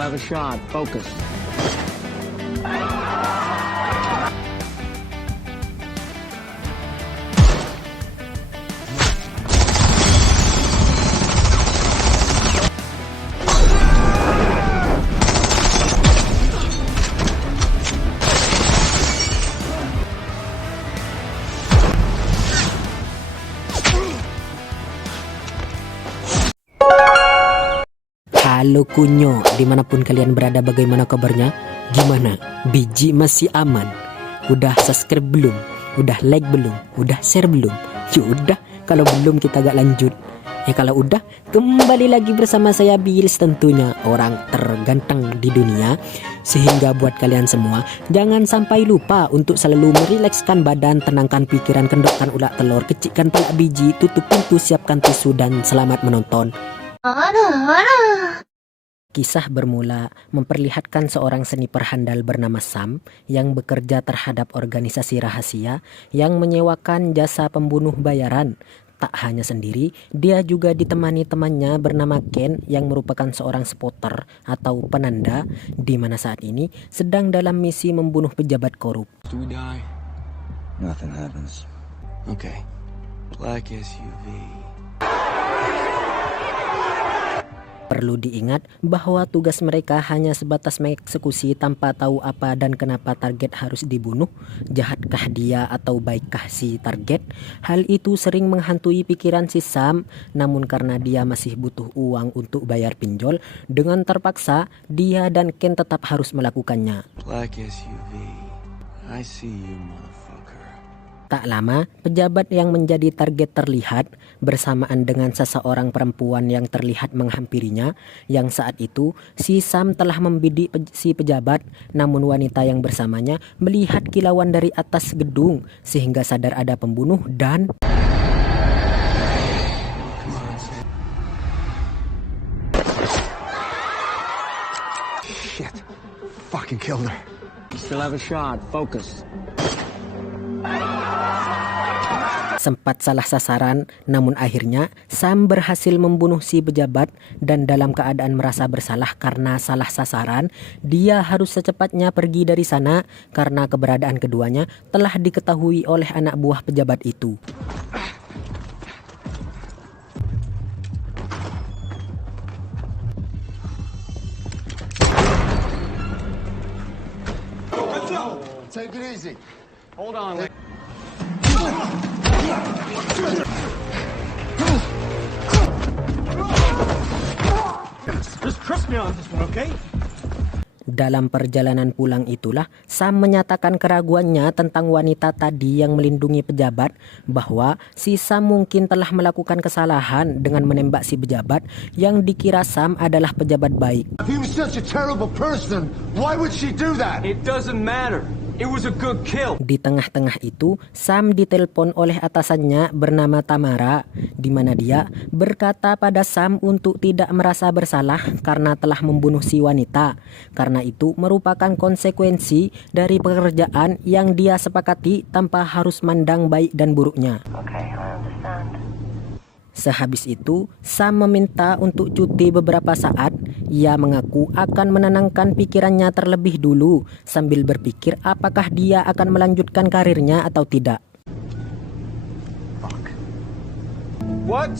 Still have a shot. Focus. Halo kunyo, dimanapun kalian berada, bagaimana kabarnya? Gimana? Biji masih aman? Udah subscribe belum? Udah like belum? Udah share belum? Yaudah, kalau belum kita gak lanjut. Ya kalau udah, kembali lagi bersama saya Bills, tentunya orang terganteng di dunia. Sehingga buat kalian semua, jangan sampai lupa untuk selalu merilekskan badan, tenangkan pikiran, kendorkan ulat telur, kecikkan pala biji, tutup pintu, siapkan tisu, dan selamat menonton. Kisah bermula memperlihatkan seorang sniper handal bernama Sam yang bekerja terhadap organisasi rahasia yang menyewakan jasa pembunuh bayaran. Tak hanya sendiri, dia juga ditemani temannya bernama Ken yang merupakan seorang spotter atau penanda, di mana saat ini sedang dalam misi membunuh pejabat korup. Do we die? Nothing happens. Okay. Black SUV. Perlu diingat bahwa tugas mereka hanya sebatas mengeksekusi tanpa tahu apa dan kenapa target harus dibunuh. Jahatkah dia atau baikkah si target? Hal itu sering menghantui pikiran si Sam, namun karena dia masih butuh uang untuk bayar pinjol, dengan terpaksa dia dan Ken tetap harus melakukannya. Black SUV. I see you, motherfucker. Tak lama, pejabat yang menjadi target terlihat bersamaan dengan seseorang perempuan yang terlihat menghampirinya, yang saat itu si Sam telah membidik si pejabat, namun wanita yang bersamanya melihat kilauan dari atas gedung sehingga sadar ada pembunuh dan Shit. Fucking killed her. Still have a shot. Focus. sempat salah sasaran, namun akhirnya Sam berhasil membunuh si pejabat dan dalam keadaan merasa bersalah karena salah sasaran, dia harus secepatnya pergi dari sana karena keberadaan keduanya telah diketahui oleh anak buah pejabat itu. Take it easy. Hold on. Just trust me on this one, okay? Dalam perjalanan pulang itulah Sam menyatakan keraguannya tentang wanita tadi yang melindungi pejabat, bahwa si Sam mungkin telah melakukan kesalahan dengan menembak si pejabat yang dikira Sam adalah pejabat baik. If he was such a terrible person, why would she do that? It doesn't matter. It was a good kill. Di tengah-tengah itu, Sam ditelepon oleh atasannya bernama Tamara, di mana dia berkata pada Sam untuk tidak merasa bersalah karena telah membunuh si wanita. Karena itu merupakan konsekuensi dari pekerjaan yang dia sepakati tanpa harus mandang baik dan buruknya. Sehabis itu, Sam meminta untuk cuti beberapa saat. Ia mengaku akan menenangkan pikirannya terlebih dulu sambil berpikir apakah dia akan melanjutkan karirnya atau tidak. Fuck. What?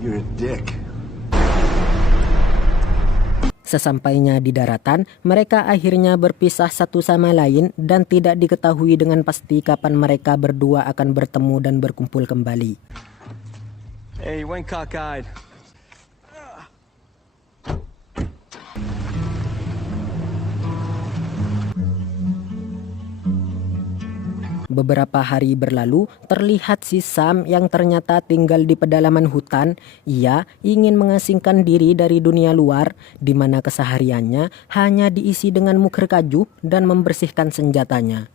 You're a dick. Sesampainya di daratan, mereka akhirnya berpisah satu sama lain dan tidak diketahui dengan pasti kapan mereka berdua akan bertemu dan berkumpul kembali. Hey, you went cockeyed. Beberapa hari berlalu, terlihat si Sam yang ternyata tinggal di pedalaman hutan. Ia ingin mengasingkan diri dari dunia luar, di mana kesehariannya hanya diisi dengan mukir kaju dan membersihkan senjatanya.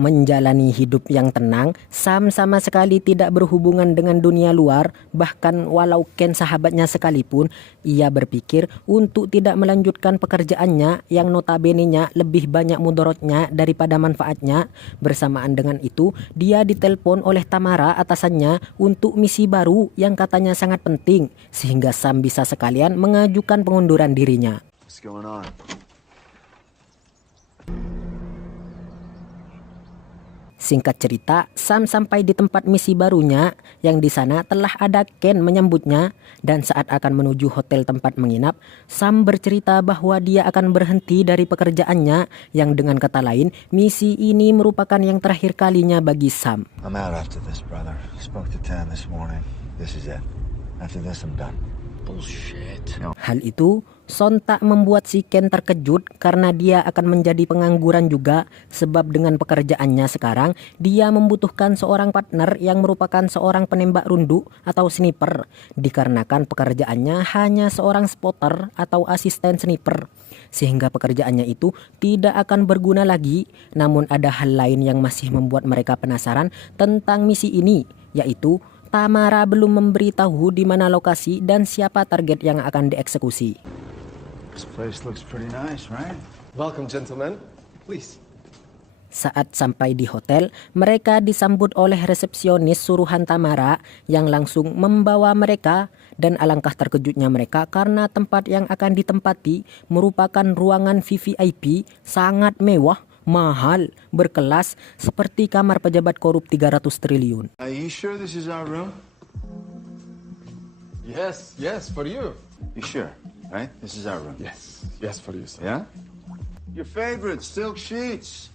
menjalani hidup yang tenang. Sam sama sekali tidak berhubungan dengan dunia luar. Bahkan walau Ken sahabatnya sekalipun, ia berpikir untuk tidak melanjutkan pekerjaannya yang notabene-nya lebih banyak mudorotnya daripada manfaatnya. Bersamaan dengan itu, dia ditelepon oleh Tamara atasannya untuk misi baru yang katanya sangat penting, sehingga Sam bisa sekalian mengajukan pengunduran dirinya. What's going on? Singkat cerita, Sam sampai di tempat misi barunya yang di sana telah ada Ken menyambutnya, dan saat akan menuju hotel tempat menginap, Sam bercerita bahwa dia akan berhenti dari pekerjaannya yang dengan kata lain, misi ini merupakan yang terakhir kalinya bagi Sam. I'm out after this, brother. Spoke to Tan this morning. This is it. After this, I'm done. Bullshit. Hal itu sontak membuat si Ken terkejut karena dia akan menjadi pengangguran juga, sebab dengan pekerjaannya sekarang dia membutuhkan seorang partner yang merupakan seorang penembak rundu atau sniper, dikarenakan pekerjaannya hanya seorang spotter atau asisten sniper, sehingga pekerjaannya itu tidak akan berguna lagi. Namun ada hal lain yang masih membuat mereka penasaran tentang misi ini, yaitu Tamara belum memberitahu di mana lokasi dan siapa target yang akan dieksekusi. This place looks pretty nice, right? Welcome, gentlemen. Please. Saat sampai di hotel, mereka disambut oleh resepsionis suruhan Tamara yang langsung membawa mereka, dan alangkah terkejutnya mereka karena tempat yang akan ditempati merupakan ruangan VVIP sangat mewah, mahal, berkelas, seperti kamar pejabat korup 300 triliun. Are you sure this is our room? Yes, for you. You sure? Right? This is our room. Yes, for you, sir. Yeah? Your favorite, silk sheets.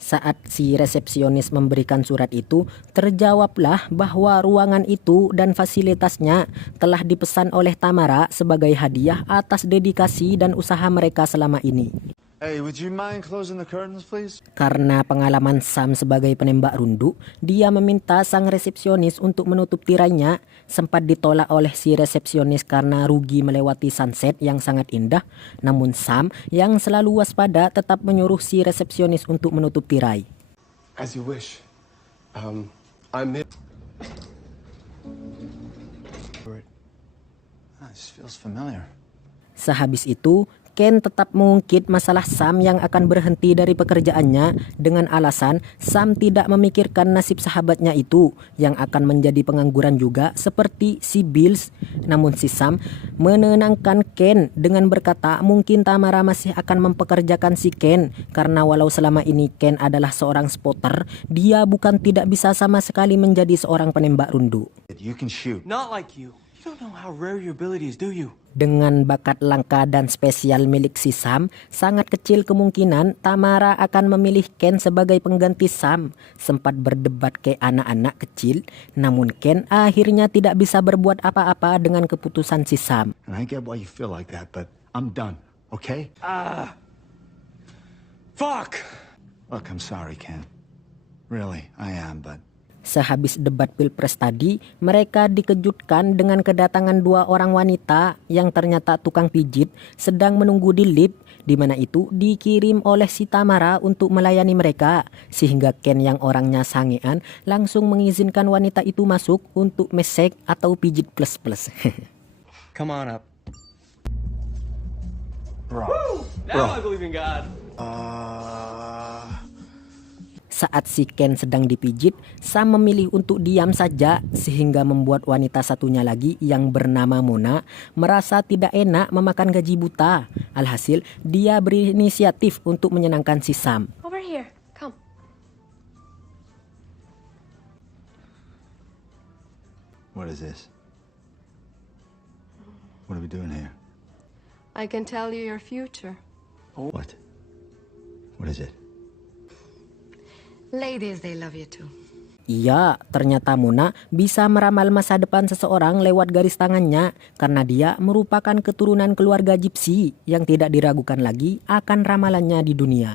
Saat si resepsionis memberikan surat itu, terjawablah bahwa ruangan itu dan fasilitasnya telah dipesan oleh Tamara sebagai hadiah atas dedikasi dan usaha mereka selama ini. Hey, would you mind closing the curtains, please? Karena pengalaman Sam sebagai penembak rundu, dia meminta sang resepsionis untuk menutup tirainya. Sempat ditolak oleh si resepsionis karena rugi melewati sunset yang sangat indah. Namun Sam yang selalu waspada tetap menyuruh si resepsionis untuk menutup tirai. As you wish. I'm here. This feels familiar. Sehabis itu, Ken tetap mengungkit masalah Sam yang akan berhenti dari pekerjaannya dengan alasan Sam tidak memikirkan nasib sahabatnya itu yang akan menjadi pengangguran juga seperti si Bills. Namun si Sam menenangkan Ken dengan berkata mungkin Tamara masih akan mempekerjakan si Ken karena walau selama ini Ken adalah seorang spotter, dia bukan tidak bisa sama sekali menjadi seorang penembak rundu. You can shoot. Not like you. You don't know how rare your abilities, do you? Dengan bakat langka dan spesial milik si Sam, sangat kecil kemungkinan Tamara akan memilih Ken sebagai pengganti Sam. Sempat berdebat ke anak-anak kecil, namun Ken akhirnya tidak bisa berbuat apa-apa dengan keputusan si Sam. And I get why you feel like that, but I'm done, okay? Fuck! Look, I'm sorry, Ken. Really, I am, but... Sehabis debat pilpres tadi, mereka dikejutkan dengan kedatangan dua orang wanita yang ternyata tukang pijit sedang menunggu di lift, di mana itu dikirim oleh si Tamara untuk melayani mereka, sehingga Ken yang orangnya sangean langsung mengizinkan wanita itu masuk untuk mesek atau pijit plus-plus. Come on up. Bro. Now I believe in God. Saat si Ken sedang dipijit, Sam memilih untuk diam saja sehingga membuat wanita satunya lagi yang bernama Mona merasa tidak enak memakan gaji buta. Alhasil, dia berinisiatif untuk menyenangkan si Sam. Over here, come. What is this? What are we doing here? I can tell you your future. What? What is it? Ladies, they love you too. Iya, ternyata Mona bisa meramal masa depan seseorang lewat garis tangannya karena dia merupakan keturunan keluarga Gypsy yang tidak diragukan lagi akan ramalannya di dunia.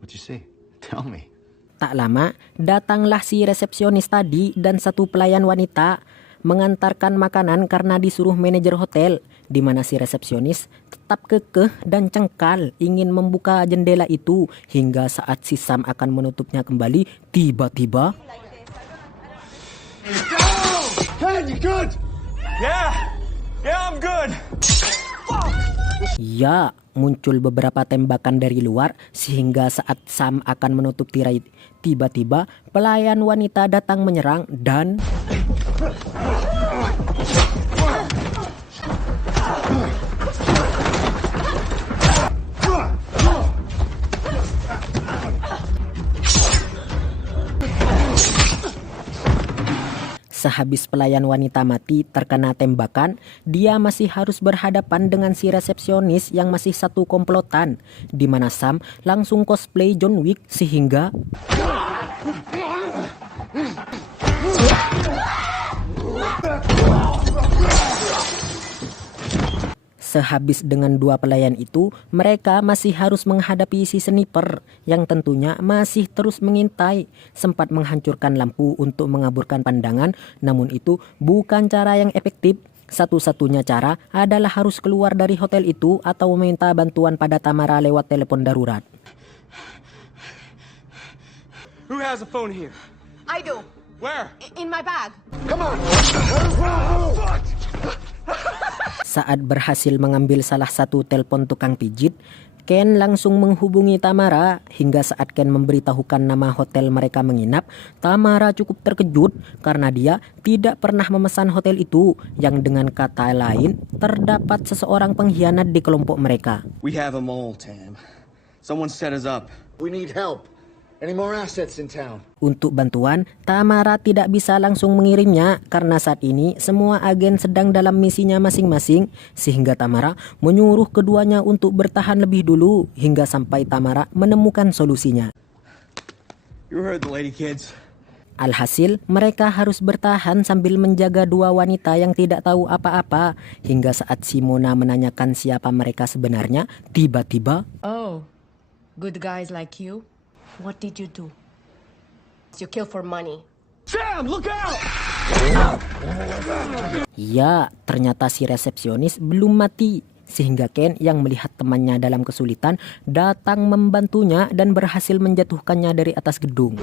What you say? Tell me. Tak lama, datanglah si resepsionis tadi dan satu pelayan wanita. mengantarkan makanan karena disuruh manajer hotel, di mana si resepsionis tetap kekeh dan cengkal ingin membuka jendela itu hingga saat si Sam akan menutupnya kembali, tiba-tiba Ken, you good? Yeah, I'm good. ya, muncul beberapa tembakan dari luar sehingga saat Sam akan menutup tirai, tiba-tiba pelayan wanita datang menyerang dan sehabis pelayan wanita mati terkena tembakan, dia masih harus berhadapan dengan si resepsionis yang masih satu komplotan, di mana Sam langsung cosplay John Wick sehingga sehabis dengan dua pelayan itu, mereka masih harus menghadapi si sniper yang tentunya masih terus mengintai, sempat menghancurkan lampu untuk mengaburkan pandangan, namun itu bukan cara yang efektif. Satu-satunya cara adalah harus keluar dari hotel itu atau meminta bantuan pada Tamara lewat telepon darurat. Who has a phone here? I do. Where? In my bag. Come on. Saat berhasil mengambil salah satu telepon tukang pijit, Ken langsung menghubungi Tamara. Hingga saat Ken memberitahukan nama hotel mereka menginap, Tamara cukup terkejut karena dia tidak pernah memesan hotel itu, yang dengan kata lain terdapat seseorang pengkhianat di kelompok mereka. We have them all, Tam. Someone set us up. We need help. Any more assets in town? Untuk bantuan, Tamara tidak bisa langsung mengirimnya karena saat ini semua agen sedang dalam misinya masing-masing, sehingga Tamara menyuruh keduanya untuk bertahan lebih dulu hingga sampai Tamara menemukan solusinya. You heard the lady, kids. Alhasil, mereka harus bertahan sambil menjaga dua wanita yang tidak tahu apa-apa hingga saat Simona menanyakan siapa mereka sebenarnya, tiba-tiba Oh, good guys like you. What did you do? You kill for money. Sam, look out! ya, ternyata si resepsionis belum mati, sehingga Ken yang melihat temannya dalam kesulitan datang membantunya dan berhasil menjatuhkannya dari atas gedung.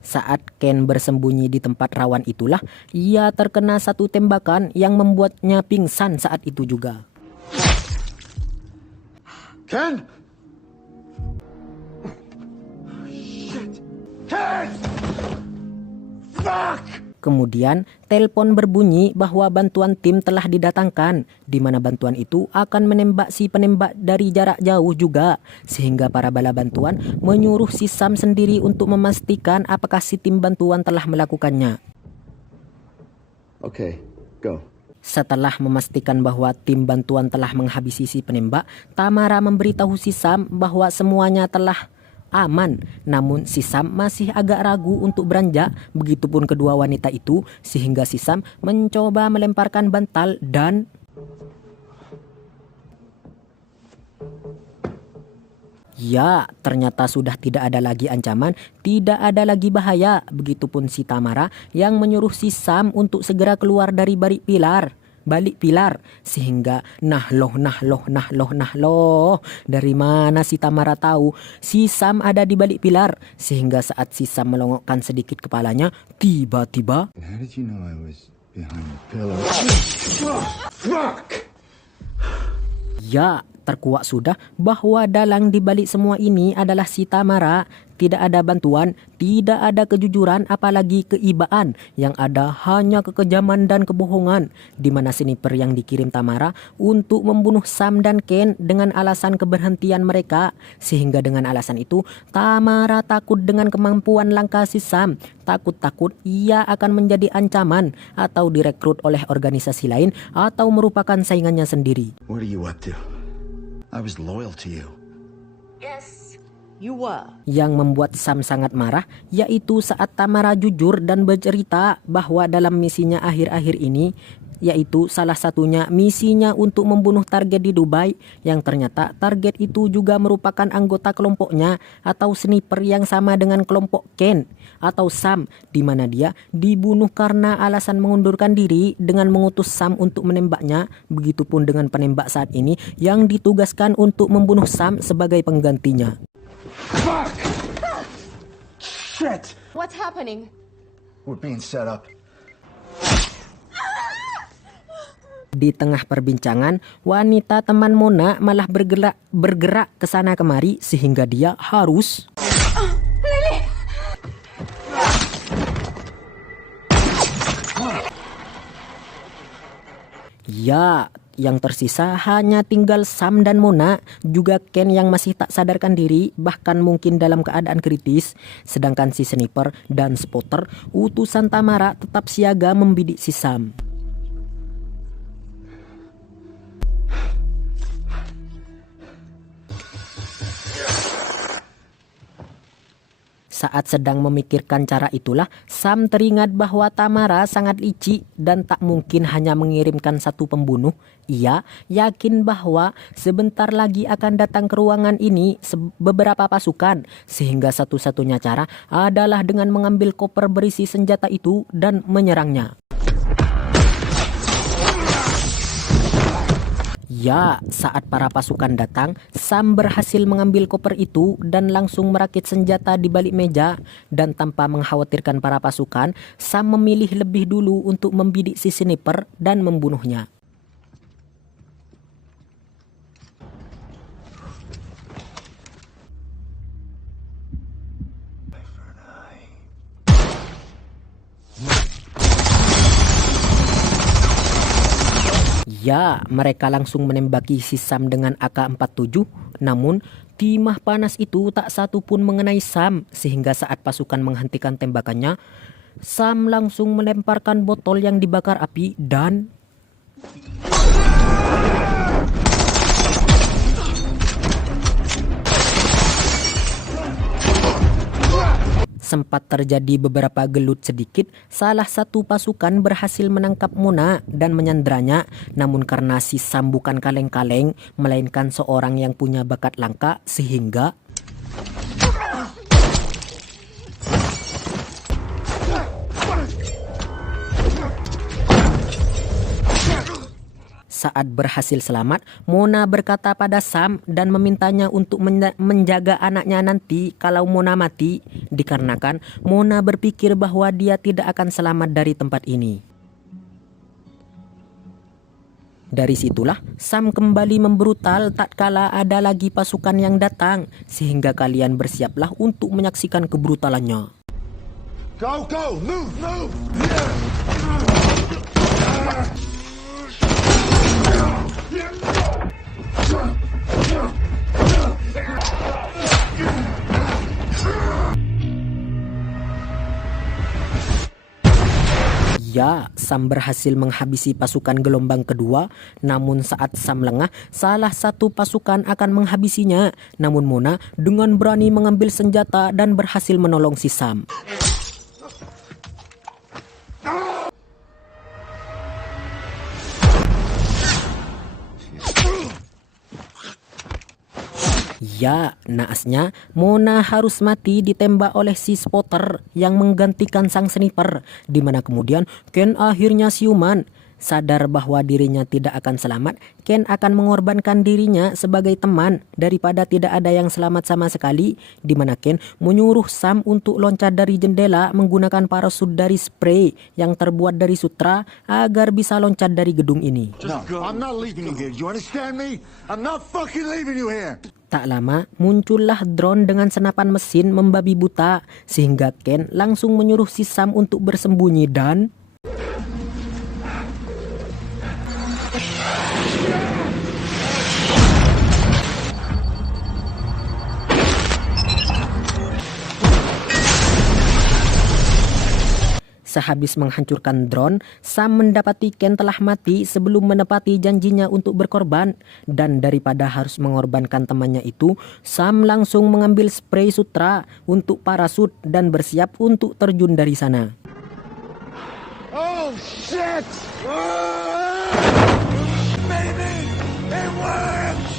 Saat Ken bersembunyi di tempat rawan itulah, ia terkena satu tembakan yang membuatnya pingsan saat itu juga. Ken? Shit! Ken! Fuck! Kemudian, telepon berbunyi bahwa bantuan tim telah didatangkan, di mana bantuan itu akan menembak si penembak dari jarak jauh juga, sehingga para bala bantuan menyuruh si Sam sendiri untuk memastikan apakah si tim bantuan telah melakukannya. Okay, go. Setelah memastikan bahwa tim bantuan telah menghabisi si penembak, Tamara memberitahu si Sam bahwa semuanya telah aman. Namun si Sam masih agak ragu untuk beranjak, begitupun kedua wanita itu, sehingga si Sam mencoba melemparkan bantal dan ya, ternyata sudah tidak ada lagi ancaman, tidak ada lagi bahaya. Begitupun si Tamara yang menyuruh si Sam untuk segera keluar dari balik pilar, sehingga nah loh, dari mana si Tamara tahu si Sam ada di balik pilar, sehingga saat si Sam melongokkan sedikit kepalanya, tiba-tiba How did you know I was behind the pillar? Fuck! ya, terkuak sudah bahwa dalang di balik semua ini adalah si Tamara. Tidak ada bantuan, tidak ada kejujuran, apalagi keibaan. Yang ada hanya kekejaman dan kebohongan, di mana sniper yang dikirim Tamara untuk membunuh Sam dan Ken dengan alasan keberhentian mereka. Sehingga dengan alasan itu, Tamara takut dengan kemampuan langka si Sam. Takut-takut ia akan menjadi ancaman atau direkrut oleh organisasi lain atau merupakan saingannya sendiri. What are you up to? I was loyal to you. Yes, You were. Yang membuat Sam sangat marah yaitu saat Tamara jujur dan bercerita bahwa dalam misinya akhir-akhir ini, yaitu salah satunya misinya untuk membunuh target di Dubai, yang ternyata target itu juga merupakan anggota kelompoknya atau sniper yang sama dengan kelompok Ken atau Sam, di mana dia dibunuh karena alasan mengundurkan diri dengan mengutus Sam untuk menembaknya. Begitupun dengan penembak saat ini yang ditugaskan untuk membunuh Sam sebagai penggantinya. Fuck! Shit! What's happening? We're being set up. Di tengah perbincangan, wanita teman Mona malah bergerak ke sana kemari sehingga dia harus ya, yang tersisa hanya tinggal Sam dan Mona, juga Ken yang masih tak sadarkan diri, bahkan mungkin dalam keadaan kritis. Sedangkan si sniper dan spotter, utusan Tamara, tetap siaga membidik si Sam. Saat sedang memikirkan cara itulah, Sam teringat bahwa Tamara sangat licik dan tak mungkin hanya mengirimkan satu pembunuh. Ia yakin bahwa sebentar lagi akan datang ke ruangan ini beberapa pasukan, sehingga satu-satunya cara adalah dengan mengambil koper berisi senjata itu dan menyerangnya. Ya, saat para pasukan datang, Sam berhasil mengambil koper itu dan langsung merakit senjata di balik meja. Dan tanpa mengkhawatirkan para pasukan, Sam memilih lebih dulu untuk membidik si sniper dan membunuhnya. Ya, mereka langsung menembaki si Sam dengan AK-47. Namun, timah panas itu tak satu pun mengenai Sam, sehingga saat pasukan menghentikan tembakannya, Sam langsung melemparkan botol yang dibakar api dan sempat terjadi beberapa gelut sedikit. Salah satu pasukan berhasil menangkap Mona dan menyanderanya. Namun karena si Sam bukan kaleng-kaleng, melainkan seorang yang punya bakat langka, sehingga saat berhasil selamat, Mona berkata pada Sam dan memintanya untuk menjaga anaknya nanti kalau Mona mati, dikarenakan Mona berpikir bahwa dia tidak akan selamat dari tempat ini. Dari situlah Sam kembali membrutal tatkala ada lagi pasukan yang datang, sehingga kalian bersiaplah untuk menyaksikan kebrutalannya. Go, go! Move, move! Ya, Sam berhasil menghabisi pasukan gelombang kedua. Namun saat Sam lengah, salah satu pasukan akan menghabisinya. Namun Mona dengan berani mengambil senjata dan berhasil menolong si Sam. Ya, naasnya Mona harus mati ditembak oleh si spotter yang menggantikan sang sniper, di mana kemudian Ken akhirnya siuman. Sadar bahwa dirinya tidak akan selamat, Ken akan mengorbankan dirinya sebagai teman daripada tidak ada yang selamat sama sekali, di mana Ken menyuruh Sam untuk loncat dari jendela menggunakan parasut dari spray yang terbuat dari sutra agar bisa loncat dari gedung ini. No, I'm not leaving you here. You understand me? I'm not fucking leaving you here. Tak lama, muncullah drone dengan senapan mesin membabi buta, sehingga Ken langsung menyuruh si Sam untuk bersembunyi dan Sehabis menghancurkan drone, Sam mendapati Ken telah mati sebelum menepati janjinya untuk berkorban. Dan daripada harus mengorbankan temannya itu, Sam langsung mengambil spray sutra untuk parasut dan bersiap untuk terjun dari sana. Oh shit! Maybe it works!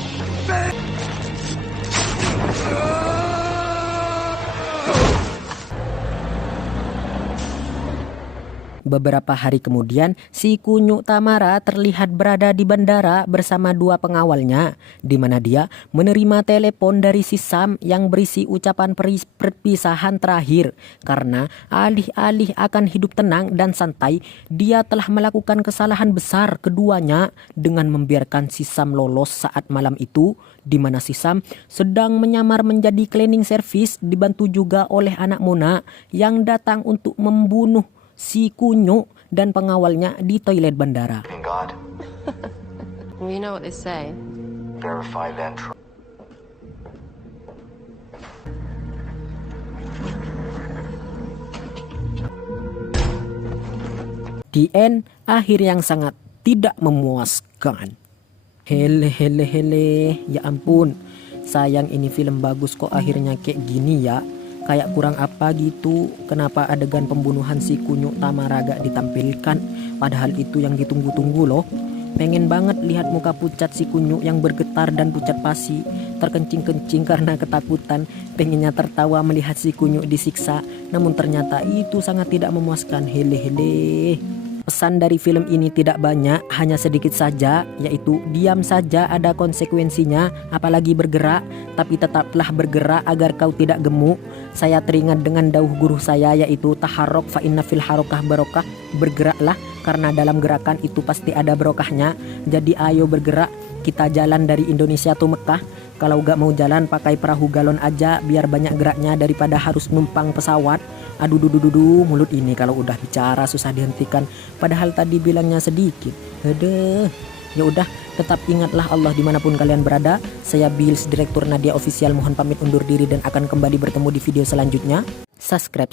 Beberapa hari kemudian, si kunyuk Tamara terlihat berada di bandara bersama 2 pengawalnya, di mana dia menerima telepon dari si Sam yang berisi ucapan perpisahan terakhir. Karena alih-alih akan hidup tenang dan santai, dia telah melakukan kesalahan besar keduanya dengan membiarkan si Sam lolos saat malam itu, di mana si Sam sedang menyamar menjadi cleaning service dibantu juga oleh anak Mona yang datang untuk membunuh si kunyuk dan pengawalnya di toilet bandara. In God, Well, you know what they say. verify then try. The end, akhir yang sangat tidak memuaskan. Hele, ya ampun. Sayang ini film bagus kok akhirnya kayak gini ya. Kayak kurang apa gitu. Kenapa adegan pembunuhan si kunyuk Tamara gak ditampilkan? Padahal itu yang ditunggu-tunggu loh. Pengen banget lihat muka pucat si kunyuk yang bergetar dan pucat pasi, terkencing-kencing karena ketakutan. Pengennya tertawa melihat si kunyuk disiksa, namun ternyata itu sangat tidak memuaskan. Hele. Pesan dari film ini tidak banyak, hanya sedikit saja, yaitu diam saja ada konsekuensinya, apalagi bergerak, tapi tetaplah bergerak agar kau tidak gemuk. Saya teringat dengan dauh guru saya, yaitu taharrok fa inna fil harokah barokah, bergeraklah karena dalam gerakan itu pasti ada barokahnya. Jadi ayo bergerak, kita jalan dari Indonesia to Mekah. Kalau gak mau jalan pakai perahu galon aja biar banyak geraknya daripada harus numpang pesawat. Aduh mulut ini kalau udah bicara susah dihentikan, padahal tadi bilangnya sedikit. Aduh. Ya udah, tetap ingatlah Allah dimanapun kalian berada. Saya Bills, Direktur Nadia Official, mohon pamit undur diri dan akan kembali bertemu di video selanjutnya. Subscribe.